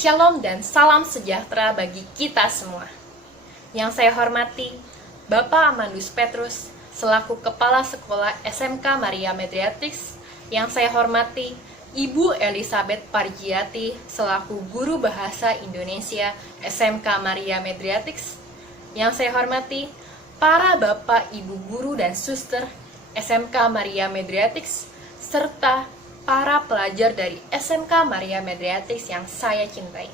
Shalom dan salam sejahtera bagi kita semua. Yang saya hormati, Bapak Amandus Petrus, selaku Kepala Sekolah SMK Maria Medriatrix. Yang saya hormati, Ibu Elizabeth Parjiati, selaku Guru Bahasa Indonesia SMK Maria Medriatrix. Yang saya hormati, para Bapak, Ibu Guru dan Suster SMK Maria Medriatrix, serta para pelajar dari SMK Maria Medriatrix yang saya cintai.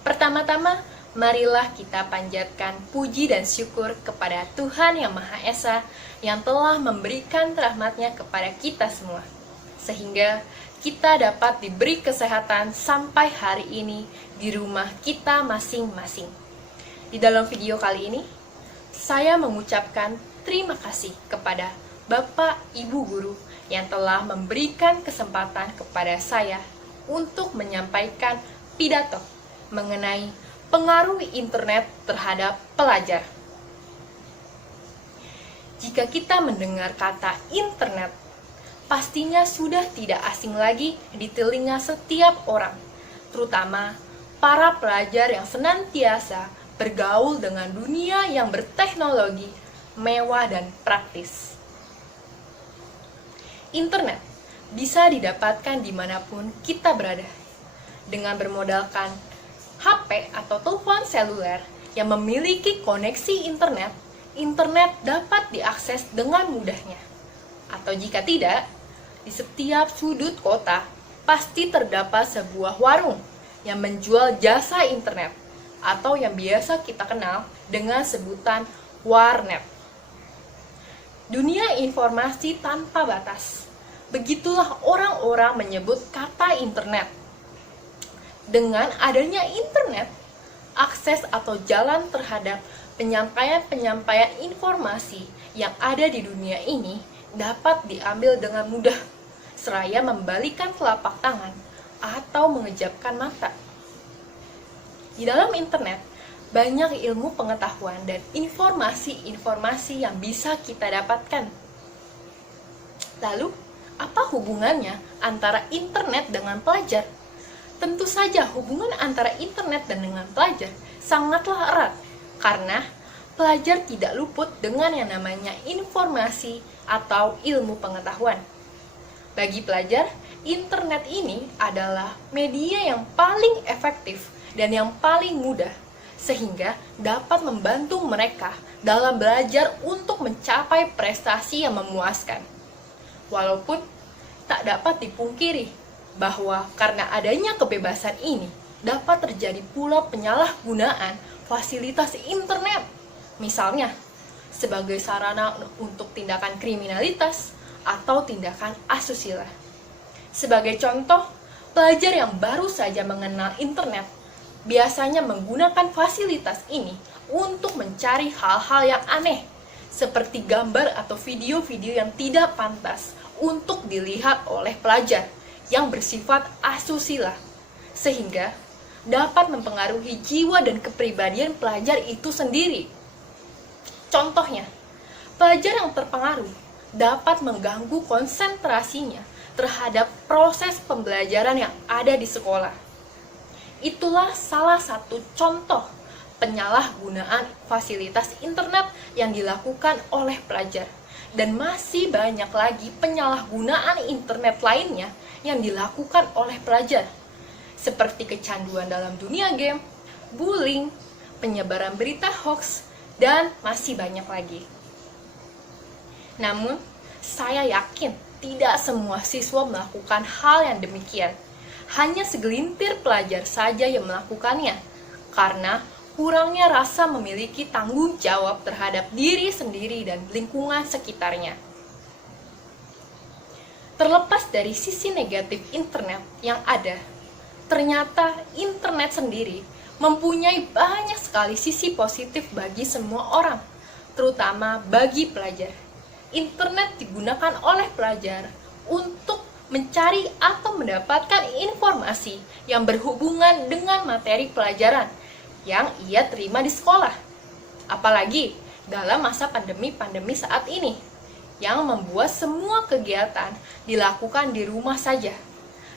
Pertama-tama, marilah kita panjatkan puji dan syukur kepada Tuhan Yang Maha Esa yang telah memberikan rahmat-Nya kepada kita semua, sehingga kita dapat diberi kesehatan sampai hari ini di rumah kita masing-masing. Di dalam video kali ini, saya mengucapkan terima kasih kepada Bapak Ibu Guru yang telah memberikan kesempatan kepada saya untuk menyampaikan pidato mengenai pengaruh internet terhadap pelajar. Jika kita mendengar kata internet, pastinya sudah tidak asing lagi di telinga setiap orang, terutama para pelajar yang senantiasa bergaul dengan dunia yang berteknologi, mewah dan praktis. Internet bisa didapatkan dimanapun kita berada. Dengan bermodalkan HP atau telepon seluler yang memiliki koneksi internet, internet dapat diakses dengan mudahnya. Atau jika tidak, di setiap sudut kota pasti terdapat sebuah warung yang menjual jasa internet atau yang biasa kita kenal dengan sebutan warnet. Dunia informasi tanpa batas. Begitulah orang-orang menyebut kata internet. Dengan adanya internet, akses atau jalan terhadap penyampaian informasi yang ada di dunia ini dapat diambil dengan mudah, seraya membalikan telapak tangan atau mengejapkan mata. Di dalam internet, banyak ilmu pengetahuan dan informasi-informasi yang bisa kita dapatkan. Lalu, apa hubungannya antara internet dengan pelajar? Tentu saja hubungan antara internet dan dengan pelajar sangatlah erat, karena pelajar tidak luput dengan yang namanya informasi atau ilmu pengetahuan. Bagi pelajar, internet ini adalah media yang paling efektif dan yang paling mudah, sehingga dapat membantu mereka dalam belajar untuk mencapai prestasi yang memuaskan. Walaupun tak dapat dipungkiri bahwa karena adanya kebebasan ini dapat terjadi pula penyalahgunaan fasilitas internet, misalnya sebagai sarana untuk tindakan kriminalitas atau tindakan asusila. Sebagai contoh, pelajar yang baru saja mengenal internet biasanya menggunakan fasilitas ini untuk mencari hal-hal yang aneh, seperti gambar atau video-video yang tidak pantas untuk dilihat oleh pelajar yang bersifat asusila, sehingga dapat mempengaruhi jiwa dan kepribadian pelajar itu sendiri. Contohnya, pelajar yang terpengaruh dapat mengganggu konsentrasinya terhadap proses pembelajaran yang ada di sekolah. Itulah salah satu contoh penyalahgunaan fasilitas internet yang dilakukan oleh pelajar. Dan masih banyak lagi penyalahgunaan internet lainnya yang dilakukan oleh pelajar, seperti kecanduan dalam dunia game, bullying, penyebaran berita hoax, dan masih banyak lagi. Namun, saya yakin tidak semua siswa melakukan hal yang demikian. Hanya segelintir pelajar saja yang melakukannya, karena kurangnya rasa memiliki tanggung jawab terhadap diri sendiri dan lingkungan sekitarnya. Terlepas dari sisi negatif internet yang ada, ternyata internet sendiri mempunyai banyak sekali sisi positif bagi semua orang, terutama bagi pelajar. Internet digunakan oleh pelajar untuk mencari atau mendapatkan informasi yang berhubungan dengan materi pelajaran yang ia terima di sekolah. Apalagi dalam masa pandemi saat ini, yang membuat semua kegiatan dilakukan di rumah saja,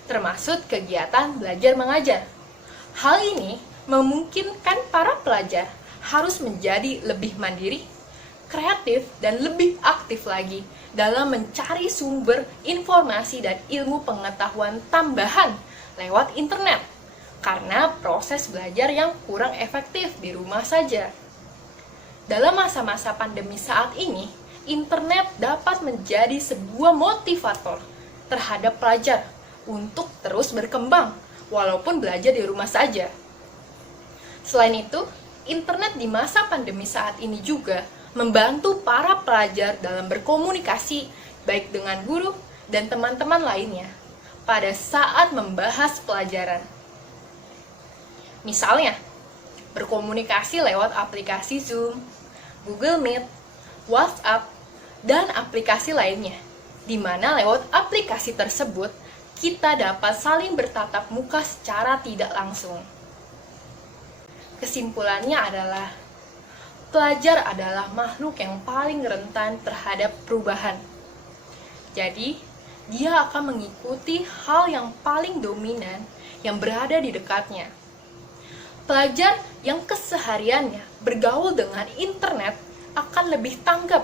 termasuk kegiatan belajar mengajar. Hal ini memungkinkan para pelajar harus menjadi lebih mandiri, kreatif, dan lebih aktif lagi dalam mencari sumber informasi dan ilmu pengetahuan tambahan lewat internet, karena proses belajar yang kurang efektif di rumah saja. Dalam masa-masa pandemi saat ini, internet dapat menjadi sebuah motivator terhadap pelajar untuk terus berkembang, walaupun belajar di rumah saja. Selain itu, internet di masa pandemi saat ini juga membantu para pelajar dalam berkomunikasi baik dengan guru dan teman-teman lainnya pada saat membahas pelajaran. Misalnya, berkomunikasi lewat aplikasi Zoom, Google Meet, WhatsApp, dan aplikasi lainnya, di mana lewat aplikasi tersebut kita dapat saling bertatap muka secara tidak langsung. Kesimpulannya adalah, pelajar adalah makhluk yang paling rentan terhadap perubahan. Jadi, dia akan mengikuti hal yang paling dominan yang berada di dekatnya. Pelajar yang kesehariannya bergaul dengan internet akan lebih tanggap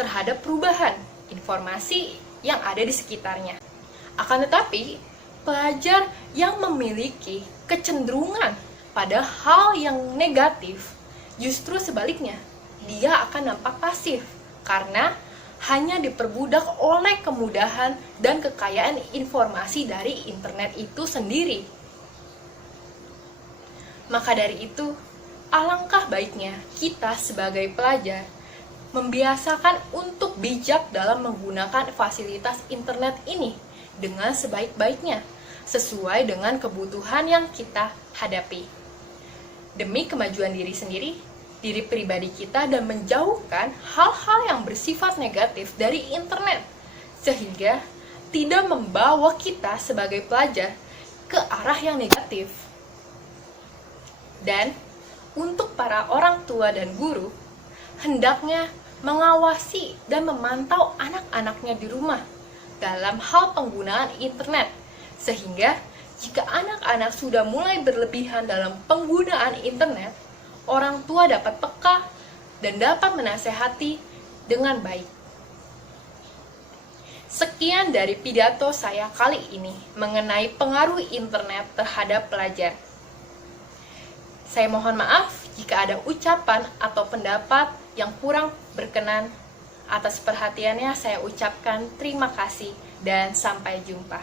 terhadap perubahan informasi yang ada di sekitarnya. Akan tetapi, pelajar yang memiliki kecenderungan pada hal yang negatif, justru sebaliknya, dia akan nampak pasif karena hanya diperbudak oleh kemudahan dan kekayaan informasi dari internet itu sendiri. Maka dari itu, alangkah baiknya kita sebagai pelajar membiasakan untuk bijak dalam menggunakan fasilitas internet ini dengan sebaik-baiknya, sesuai dengan kebutuhan yang kita hadapi. Demi kemajuan diri sendiri, diri pribadi kita, dan menjauhkan hal-hal yang bersifat negatif dari internet, sehingga tidak membawa kita sebagai pelajar ke arah yang negatif. Dan untuk para orang tua dan guru, hendaknya mengawasi dan memantau anak-anaknya di rumah dalam hal penggunaan internet, sehingga jika anak-anak sudah mulai berlebihan dalam penggunaan internet, orang tua dapat peka dan dapat menasehati dengan baik. Sekian dari pidato saya kali ini mengenai pengaruh internet terhadap pelajar. Saya mohon maaf jika ada ucapan atau pendapat yang kurang berkenan. Atas perhatiannya saya ucapkan terima kasih dan sampai jumpa.